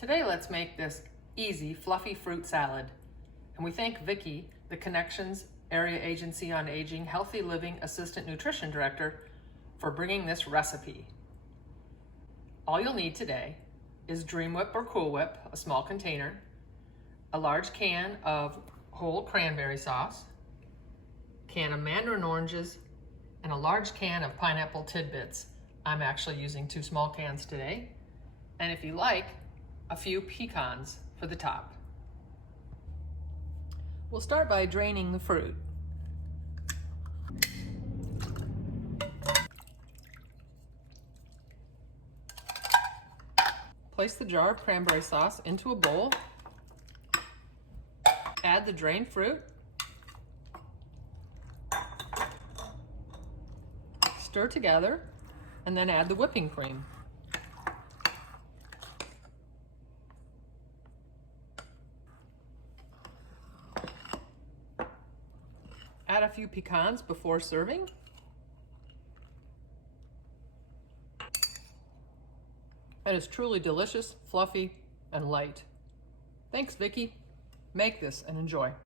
Today let's make this easy, fluffy fruit salad. And we thank Vicki, the Connections Area Agency on Aging Healthy Living Assistant Nutrition Director, for bringing this recipe. All you'll need today is Dream Whip or Cool Whip, a small container, a large can of whole cranberry sauce, can of mandarin oranges, and a large can of pineapple tidbits. I'm actually using 2 small cans today. And if you like, a few pecans for the top. We'll start by draining the fruit. Place the jar of cranberry sauce into a bowl. Add the drained fruit. Stir together, and then add the whipping cream. Add a few pecans before serving. It is truly delicious, fluffy, and light. Thanks, Vicki. Make this and enjoy.